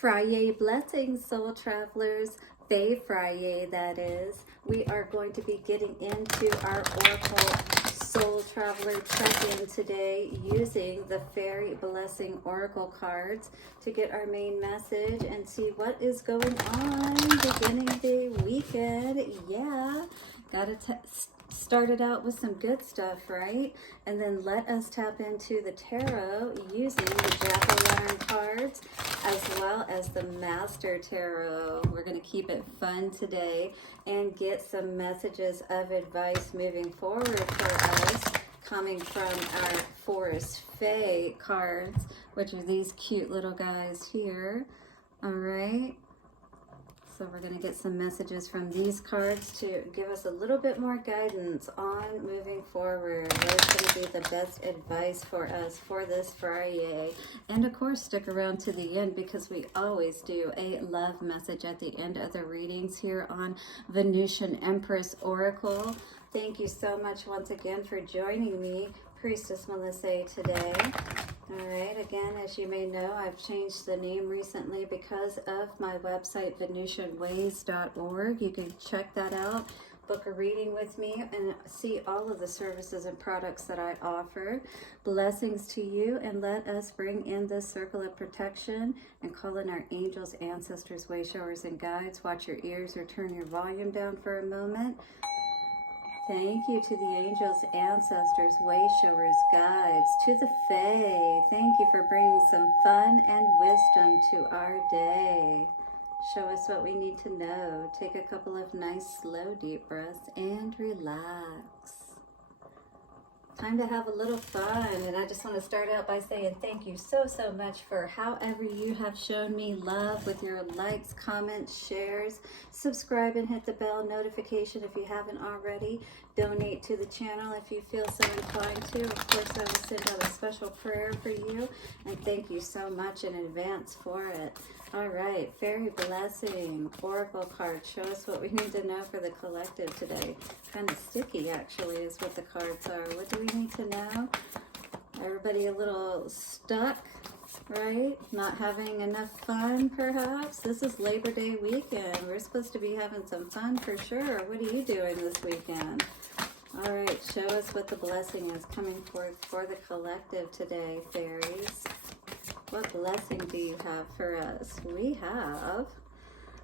Friday blessings, soul travelers. Faery, that is. We are going to be getting into our Oracle Soul Traveler check-in today using the Fairy Blessing Oracle cards to get our main message and see what is going on beginning the weekend. Yeah, gotta start it out with some good stuff, right? And then let us tap into the tarot using the Jack-o'-lantern cards as well as the Master Tarot. We're going to keep it fun today and get some messages of advice moving forward for us coming from our Forest Fae cards, which are these cute little guys here. All right. So we're going to get some messages from these cards to give us a little bit more guidance on moving forward. What is going to be the best advice for us for this Friday? And of course, stick around to the end because we always do a love message at the end of the readings here on Venusian Empress Oracle. Thank you so much once again for joining me, Priestess Melissae, today. All right, again, as you may know, I've changed the name recently because of my website, VenusianWays.org. You can check that out, book a reading with me, and see all of the services and products that I offer. Blessings to you, and let us bring in this circle of protection and call in our angels, ancestors, way showers, and guides. Watch your ears or turn your volume down for a moment. Thank you to the angels, ancestors, way showers, guides, to the Fae. Thank you for bringing some fun and wisdom to our day. Show us what we need to know. Take a couple of nice, slow, deep breaths and relax. Time to have a little fun, and I just want to start out by saying thank you so much for however you have shown me love with your likes, comments, shares. Subscribe and hit the bell notification if you haven't already. Donate to the channel if you feel so inclined to. Of course, I will send out a special prayer for you, and thank you so much in advance for it. All right, Fairy Blessing Oracle card. Show us what we need to know for the collective today. Kind of sticky, actually, is what the cards are. What do we need to know? Everybody a little stuck, right? Not having enough fun, perhaps? This is Labor Day weekend. We're supposed to be having some fun for sure. What are you doing this weekend? All right, show us what the blessing is coming forth for the collective today, fairies. What blessing do you have for us? We have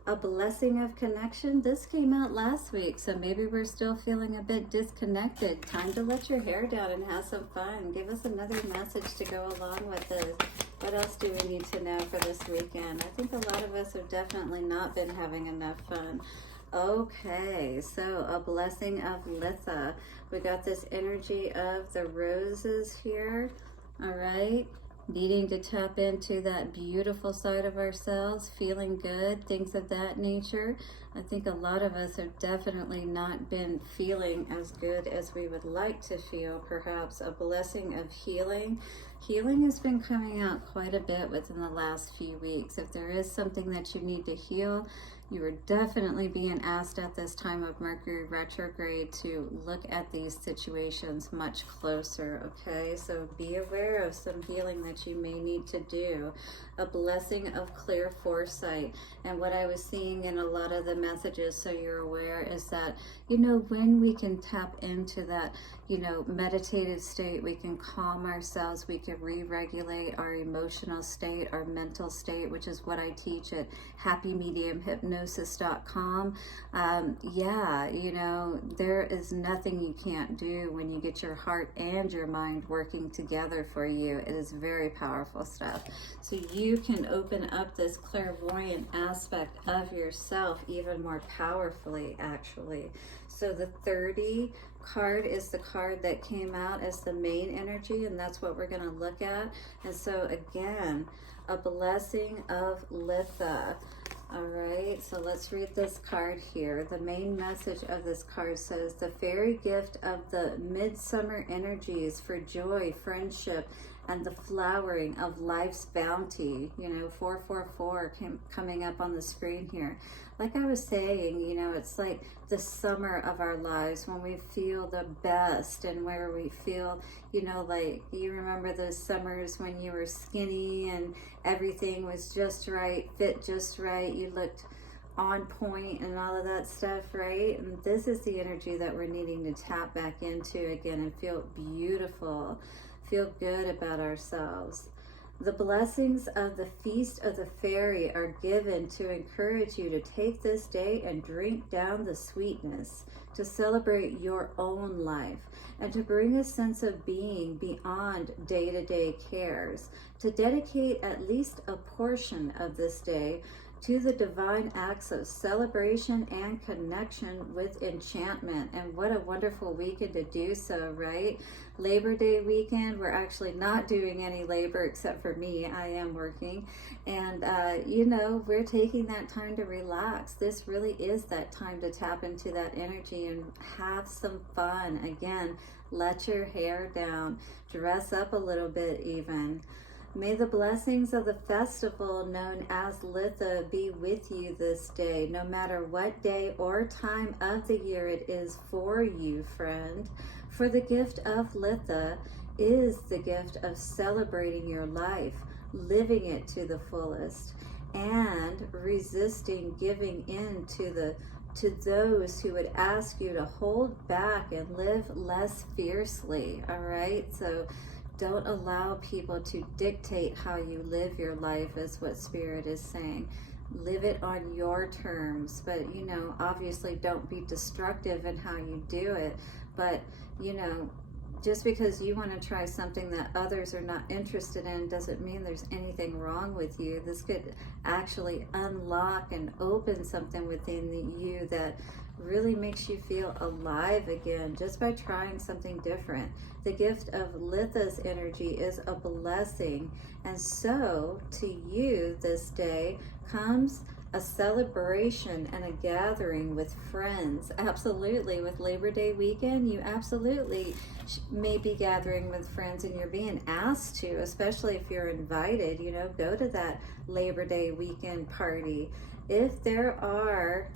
a blessing of connection. This came out last week, so maybe we're still feeling a bit disconnected. Time to let your hair down and have some fun. Give us another message to go along with this. What else do we need to know for this weekend? I think a lot of us have definitely not been having enough fun. Okay, so a blessing of Litha. We got this energy of the roses here. All right. Needing to tap into that beautiful side of ourselves, feeling good, things of that nature. I think a lot of us have definitely not been feeling as good as we would like to feel. Perhaps a blessing of healing. Healing has been coming out quite a bit within the last few weeks. If there is something that you need to heal, you are definitely being asked at this time of Mercury retrograde to look at these situations much closer, okay? So be aware of some healing that you may need to do. A blessing of clear foresight. And what I was seeing in a lot of the messages, so you're aware, is that, you know, when we can tap into that, you know, meditative state, we can calm ourselves, we can re-regulate our emotional state, our mental state, which is what I teach at happymediumhypnosis.com. Yeah, you know, there is nothing you can't do when you get your heart and your mind working together for you. It is very powerful stuff. So you can open up this clairvoyant aspect of yourself even more powerfully, actually. So the 30 card is the card that came out as the main energy, and that's what we're going to look at. And so again, a blessing of Litha. All right, so let's read this card here. The main message of this card says, the fairy gift of the midsummer energies for joy, friendship, and the flowering of life's bounty. You know, 444 coming up on the screen here. Like I was saying, you know, it's like the summer of our lives when we feel the best, and where we feel, you know, like you remember those summers when you were skinny and everything was just right, fit just right, you looked on point and all of that stuff, right? And this is the energy that we're needing to tap back into again and feel beautiful, feel good about ourselves. The blessings of the Feast of the Faery are given to encourage you to take this day and drink down the sweetness, to celebrate your own life, and to bring a sense of being beyond day-to-day cares, to dedicate at least a portion of this day to the divine acts of celebration and connection with enchantment. And what a wonderful weekend to do so, right? Labor Day weekend, we're actually not doing any labor except for me. I am working. And, you know, we're taking that time to relax. This really is that time to tap into that energy and have some fun. Again, let your hair down, dress up a little bit even. May the blessings of the festival known as Litha be with you this day, no matter what day or time of the year it is for you, friend. For the gift of Litha is the gift of celebrating your life, living it to the fullest, and resisting giving in to those who would ask you to hold back and live less fiercely, all right? So don't allow people to dictate how you live your life, is what Spirit is saying. Live it on your terms, but, you know, obviously don't be destructive in how you do it. But, you know, just because you want to try something that others are not interested in doesn't mean there's anything wrong with you. This could actually unlock and open something within you that really makes you feel alive again just by trying something different. The gift of Litha's energy is a blessing, and so to you this day comes a celebration and a gathering with friends. Absolutely, with Labor Day weekend, you absolutely may be gathering with friends, and you're being asked to, especially if you're invited, you know, go to that Labor Day weekend party. If there are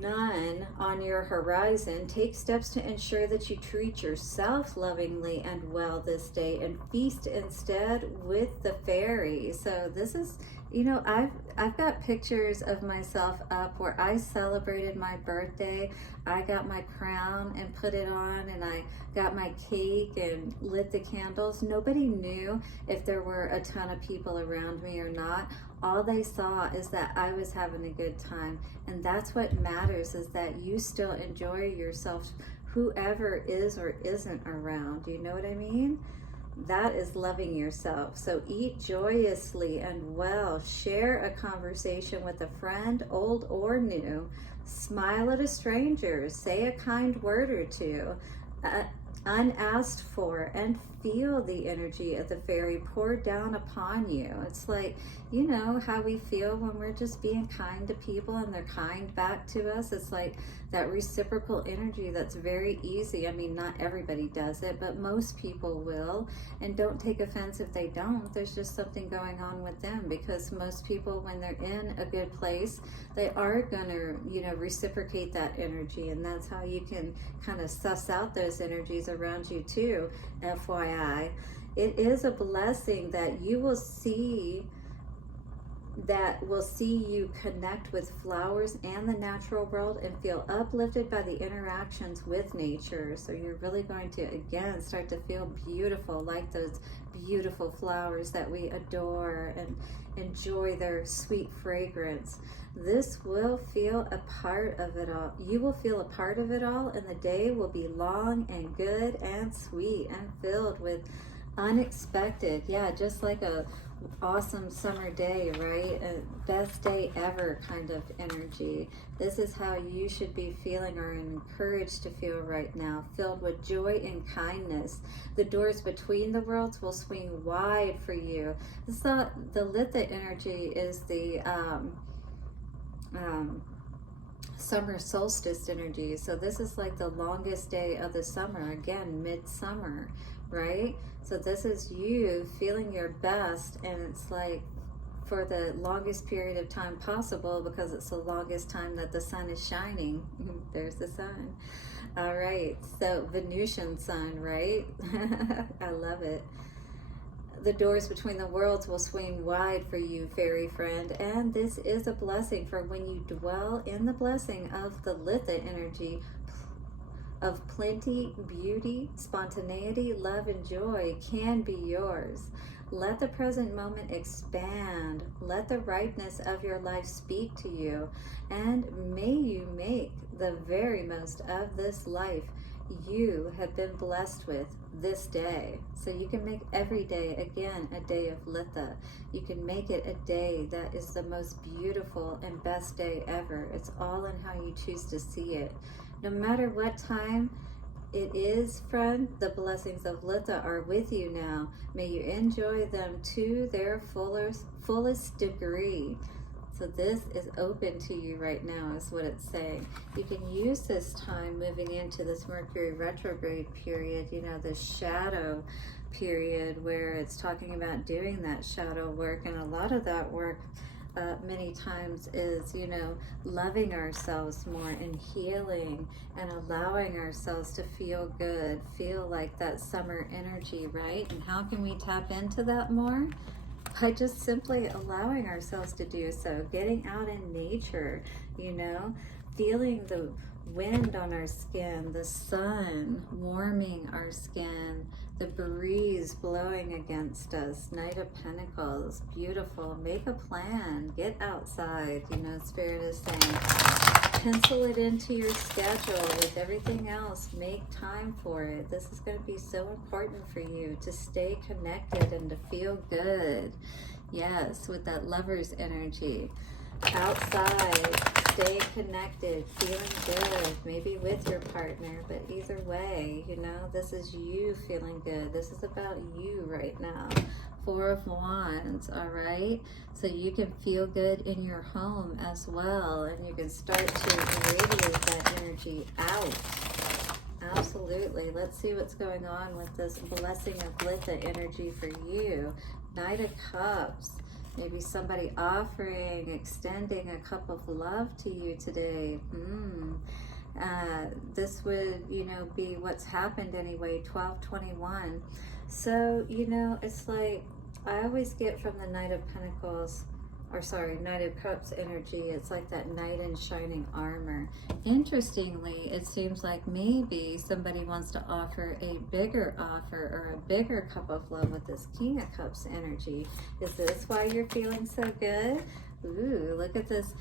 none on your horizon, take steps to ensure that you treat yourself lovingly and well this day, and feast instead with the fairies. So this is, you know, I've got pictures of myself up where I celebrated my birthday. I got my crown and put it on, and I got my cake and lit the candles. Nobody knew if there were a ton of people around me or not. All they saw is that I was having a good time, and that's what matters, is that you still enjoy yourself, whoever is or isn't around. You know what I mean? That is loving yourself. So eat joyously and well. Share a conversation with a friend, old or new. Smile at a stranger. Say a kind word or two, unasked for, and feel the energy of the fairy pour down upon you. It's like, you know, how we feel when we're just being kind to people and they're kind back to us. It's like that reciprocal energy that's very easy. I mean, not everybody does it, but most people will. And don't take offense if they don't. There's just something going on with them, because most people, when they're in a good place, they are gonna, you know, reciprocate that energy. And that's how you can kind of suss out those energies around you too, FYI. It is a blessing that you will see, that will see you connect with flowers and the natural world and feel uplifted by the interactions with nature. So you're really going to, again, start to feel beautiful, like those beautiful flowers that we adore, and enjoy their sweet fragrance. This will feel a part of it all. You will feel a part of it all, and the day will be long and good and sweet and filled with unexpected, yeah, just like a awesome summer day, right? A best day ever kind of energy. This is how you should be feeling, or encouraged to feel right now, filled with joy and kindness. The doors between the worlds will swing wide for you. The Litha energy is the summer solstice energy. So this is like the longest day of the summer, again, midsummer, right? So this is you feeling your best, and it's like for the longest period of time possible, because it's the longest time that the sun is shining. There's the sun. All right, so Venusian sun, right? I love it. The doors between the worlds will swing wide for you, fairy friend, and this is a blessing, for when you dwell in the blessing of the Litha energy of plenty, beauty, spontaneity, love, and joy can be yours. Let the present moment expand. Let the rightness of your life speak to you, and may you make the very most of this life you have been blessed with this day. So you can make every day, again, a day of Litha. You can make it a day that is the most beautiful and best day ever. It's all in how you choose to see it. No matter what time it is, friend, the blessings of Litha are with you now. May you enjoy them to their fullest degree. So this is open to you right now, is what it's saying. You can use this time moving into this Mercury retrograde period, you know, the shadow period, where it's talking about doing that shadow work. And a lot of that work many times is, you know, loving ourselves more and healing and allowing ourselves to feel good, feel like that summer energy, right? And how can we tap into that more? By just simply allowing ourselves to do so, getting out in nature, you know, feeling the wind on our skin, the sun warming our skin, the breeze blowing against us, Knight of Pentacles, beautiful. Make a plan, get outside, you know, Spirit is saying, pencil it into your schedule with everything else, make time for it. This is going to be so important for you to stay connected and to feel good. Yes, with that lover's energy. Outside, stay connected, feeling good, maybe with your partner, but either way, you know, this is you feeling good. This is about you right now. Four of Wands, all right? So you can feel good in your home as well, and you can start to radiate that energy out. Absolutely. Let's see what's going on with this Blessing of Litha energy for you. Knight of Cups. Maybe somebody offering, extending a cup of love to you today. This would, you know, be what's happened anyway, 12/21. So, you know, it's like, I always get from the Knight of Pentacles, or sorry, Knight of Cups energy, it's like that knight in shining armor. Interestingly, it seems like maybe somebody wants to offer a bigger offer or a bigger cup of love with this King of Cups energy. Is this why you're feeling so good? Ooh, look at this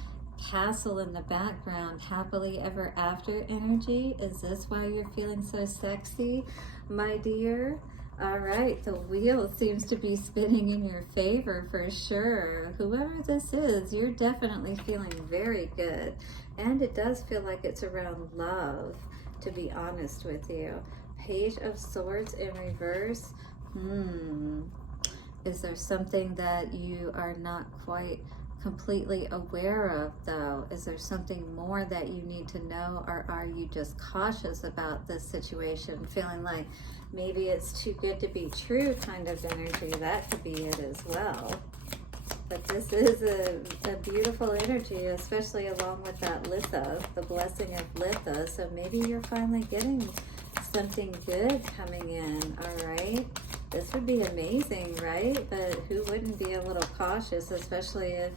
castle in the background, happily ever after energy. Is this why you're feeling so sexy, my dear? All right, the wheel seems to be spinning in your favor for sure. Whoever this is, you're definitely feeling very good. And it does feel like it's around love, to be honest with you. Page of Swords in reverse. Is there something that you are not quite completely aware of, though? Is there something more that you need to know, or are you just cautious about this situation, feeling like maybe it's too good to be true kind of energy? That could be it as well. But this is a beautiful energy, especially along with that Litha, the Blessing of Litha. So maybe you're finally getting something good coming in, all right? This would be amazing, right? But who wouldn't be a little cautious, especially if,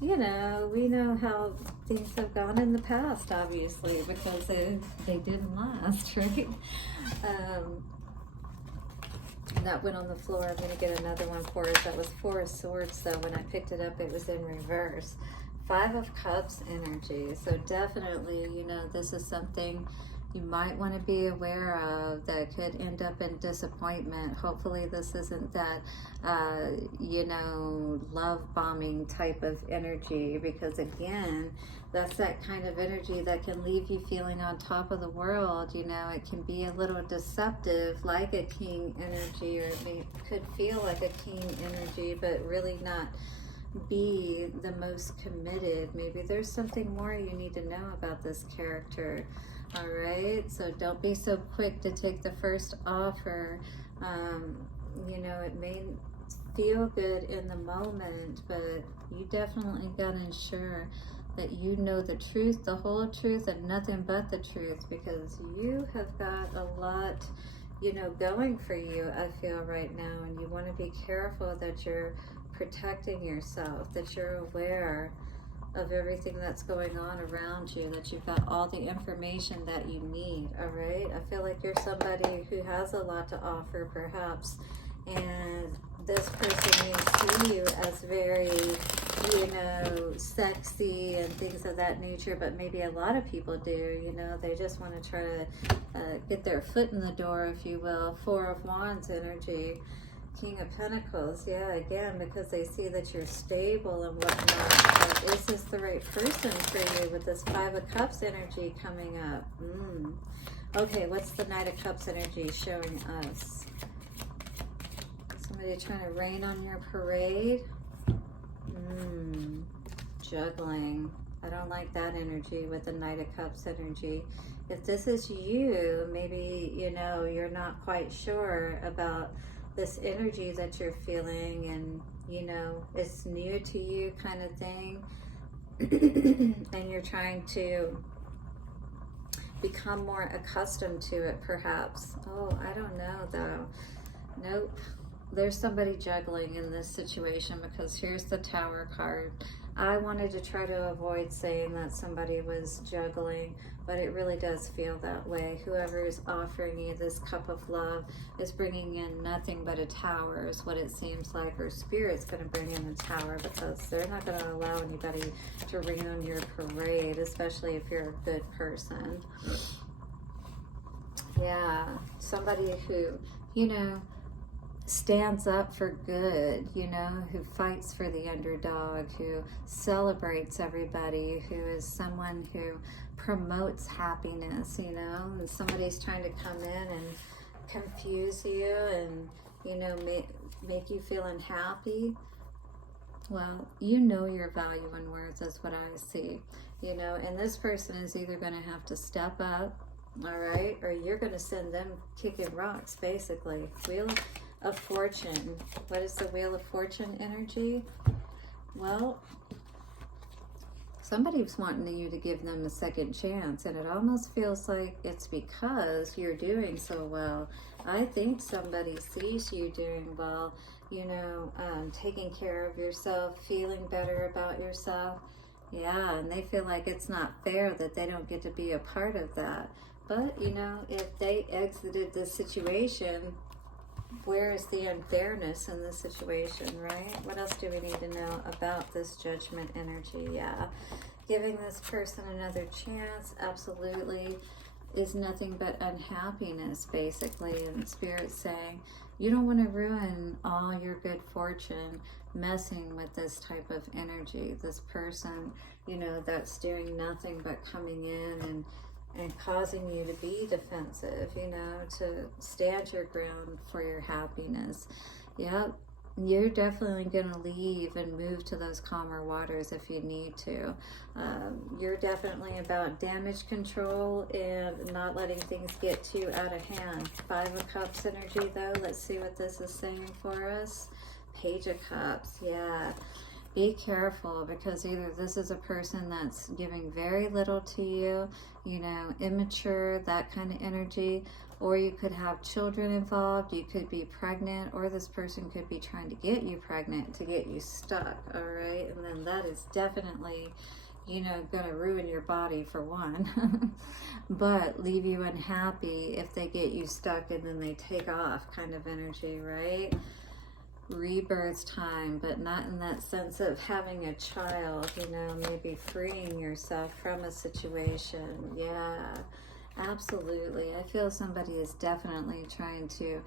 you know, we know how things have gone in the past, obviously, because they didn't last, right? That went on the floor. I'm going to get another one for us. That was Four of Swords, though. When I picked it up, it was in reverse. Five of Cups energy. So definitely, you know, this is something you might want to be aware of that could end up in disappointment. Hopefully this isn't that, you know, love bombing type of energy, because again, that's that kind of energy that can leave you feeling on top of the world. You know, it can be a little deceptive, like a king energy, or it could feel like a king energy, but really not be the most committed. Maybe there's something more you need to know about this character. All right, so don't be so quick to take the first offer You know, it may feel good in the moment, but you definitely got to ensure that you know the truth, the whole truth, and nothing but the truth, because you have got a lot, you know, going for you, I feel right now, and you want to be careful that you're protecting yourself, that you're aware of everything that's going on around you, that you've got all the information that you need. All right, I feel like you're somebody who has a lot to offer, perhaps, and this person may see you as very, you know, sexy and things of that nature, but maybe a lot of people do, you know, they just want to try to get their foot in the door, if you will. Four of Wands energy, King of Pentacles, yeah, again, because they see that you're stable and whatnot. But is this the right person for you with this Five of Cups energy coming up? Okay, what's the Knight of Cups energy showing us? Somebody trying to rain on your parade? Juggling. I don't like that energy with the Knight of Cups energy. If this is you, maybe, you know, you're not quite sure about this energy that you're feeling, and, you know, it's new to you kind of thing. And you're trying to become more accustomed to it, perhaps. Oh, I don't know, though. Nope. There's somebody juggling in this situation, because here's the Tower card. I wanted to try to avoid saying that somebody was juggling, but it really does feel that way. Whoever is offering you this cup of love is bringing in nothing but a tower, is what it seems like, or Spirit's going to bring in a tower, because they're not going to allow anybody to rain on your parade, especially if you're a good person. Yeah, somebody who, you know, stands up for good, you know, who fights for the underdog, who celebrates everybody, who is someone who promotes happiness, you know, and somebody's trying to come in and confuse you and, you know, make you feel unhappy. Well, you know your value and worth is what I see, you know, and this person is either going to have to step up, all right, or you're going to send them kicking rocks, basically. Wheel of Fortune. What is the Wheel of Fortune energy? Well, somebody's wanting you to give them a second chance, and it almost feels like it's because you're doing so well. I think somebody sees you doing well, you know, taking care of yourself, feeling better about yourself. Yeah, and they feel like it's not fair that they don't get to be a part of that. But, you know, if they exited the situation, where is the unfairness in this situation, right? What else do we need to know about this Judgment energy? Yeah, giving this person another chance, absolutely, is nothing but unhappiness, basically. And Spirit's saying, you don't want to ruin all your good fortune messing with this type of energy. This person, you know, that's doing nothing but coming in and causing you to be defensive, you know, to stand your ground for your happiness. Yep, you're definitely going to leave and move to those calmer waters if you need to. You're definitely about damage control and not letting things get too out of hand. Five of Cups energy, though. Let's see what this is saying for us. Page of Cups, yeah. Be careful, because either this is a person that's giving very little to you, you know, immature, that kind of energy, or you could have children involved, you could be pregnant, or this person could be trying to get you pregnant to get you stuck, all right? And then that is definitely, you know, going to ruin your body for one, but leave you unhappy if they get you stuck and then they take off kind of energy, right? Rebirth time, but not in that sense of having a child, you know, maybe freeing yourself from a situation. Yeah, absolutely. I feel somebody is definitely trying to,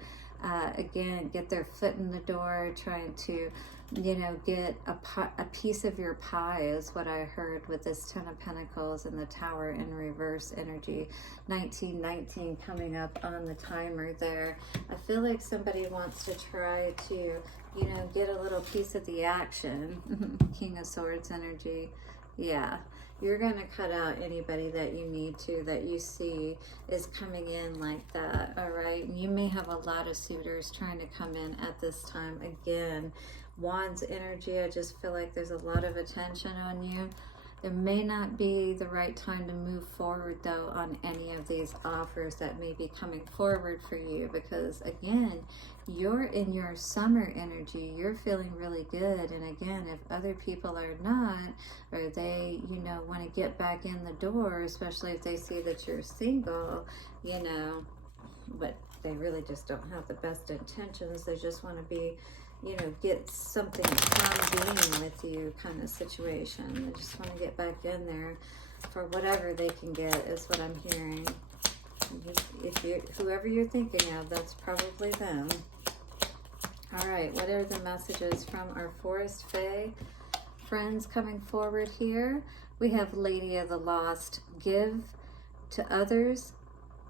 again, get their foot in the door, trying to, you know, get a piece of your pie is what I heard with this Ten of Pentacles and the Tower in reverse energy. 1919 coming up on the timer there. I feel like somebody wants to try to, you know, get a little piece of the action. King of Swords energy. Yeah, you're going to cut out anybody that you need to, that you see is coming in like that, all right? You may have a lot of suitors trying to come in at this time. Again, Wands energy, I just feel like there's a lot of attention on you. There may not be the right time to move forward, though, on any of these offers that may be coming forward for you, because, again, you're in your summer energy. You're feeling really good. And, again, if other people are not, or they, you know, want to get back in the door, especially if they see that you're single, you know, but they really just don't have the best intentions. They just want to be, you know, get something from being with you kind of situation. They just want to get back in there for whatever they can get, is what I'm hearing. If you, whoever you're thinking of, that's probably them. All right, what are the messages from our Forest Fae friends coming forward here? We have Lady of the Lost. Give to others,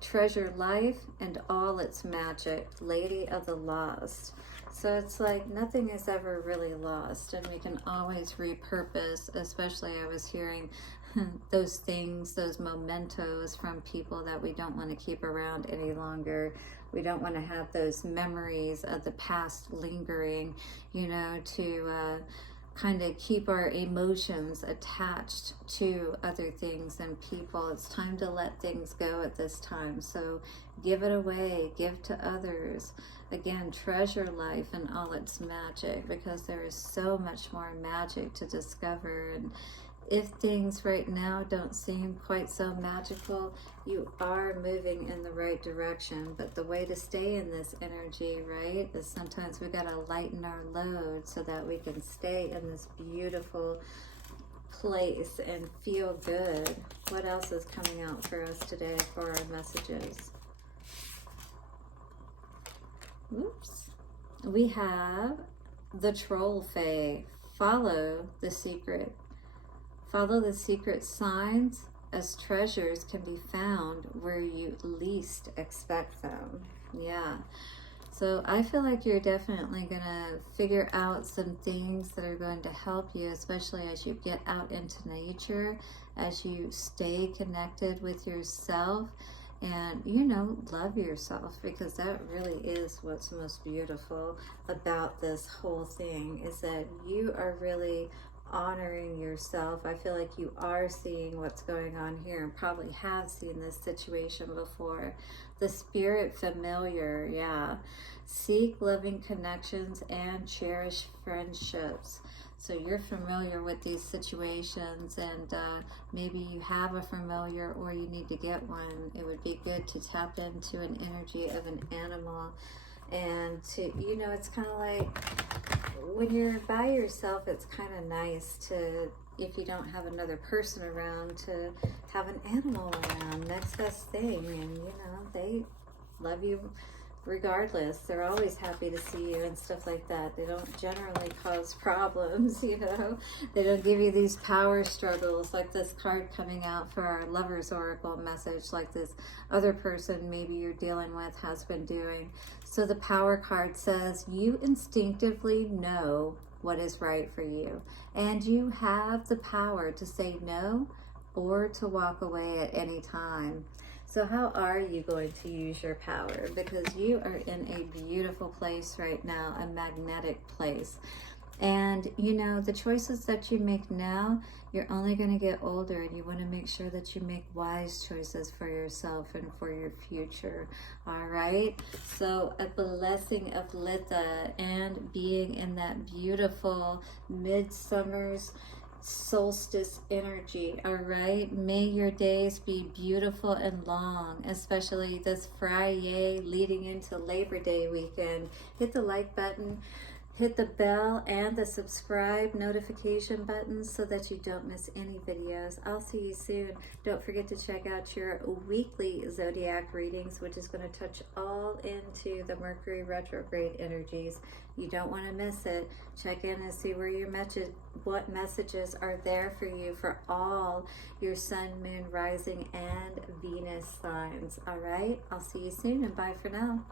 treasure life and all its magic. Lady of the Lost. So it's like nothing is ever really lost, and we can always repurpose. Especially, I was hearing those things, those mementos from people that we don't want to keep around any longer. We don't want to have those memories of the past lingering, you know, to kind of keep our emotions attached to other things and people. It's time to let things go at this time. So give it away, give to others. Again, treasure life and all its magic, because there is so much more magic to discover. And if things right now don't seem quite so magical, you are moving in the right direction. But the way to stay in this energy, right, is sometimes we got to lighten our load so that we can stay in this beautiful place and feel good. What else is coming out for us today for our messages? Oops. We have the Troll Fae. Follow the secret. Follow the secret signs, as treasures can be found where you least expect them. Yeah. So I feel like you're definitely going to figure out some things that are going to help you, especially as you get out into nature, as you stay connected with yourself. And, you know, love yourself, because that really is what's most beautiful about this whole thing, is that you are really honoring yourself. I feel like you are seeing what's going on here, and probably have seen this situation before. The spirit familiar, yeah. Seek loving connections and cherish friendships. So you're familiar with these situations, and maybe you have a familiar, or you need to get one. It would be good to tap into an energy of an animal, and to, you know, it's kind of like when you're by yourself, it's kind of nice to, if you don't have another person around, to have an animal around, next best thing. And, you know, they love you regardless. They're always happy to see you and stuff like that. They don't generally cause problems, you know. They don't give you these power struggles like this card coming out for our Lover's Oracle message, like this other person maybe you're dealing with has been doing. So the Power card says you instinctively know what is right for you, and you have the power to say no or to walk away at any time. So how are you going to use your power? Because you are in a beautiful place right now, a magnetic place. And, you know, the choices that you make now, you're only going to get older, and you want to make sure that you make wise choices for yourself and for your future. All right. So a blessing of Litha, and being in that beautiful midsummer's solstice energy. All right, may your days be beautiful and long, especially this Friday leading into Labor Day weekend. Hit the like button, hit the bell and the subscribe notification buttons so that you don't miss any videos. I'll see you soon. Don't forget to check out your weekly zodiac readings, which is going to touch all into the Mercury retrograde energies. You don't want to miss it. Check in and see where your what messages are there for you for all your sun, moon, rising, and Venus signs. All right, I'll see you soon, and bye for now.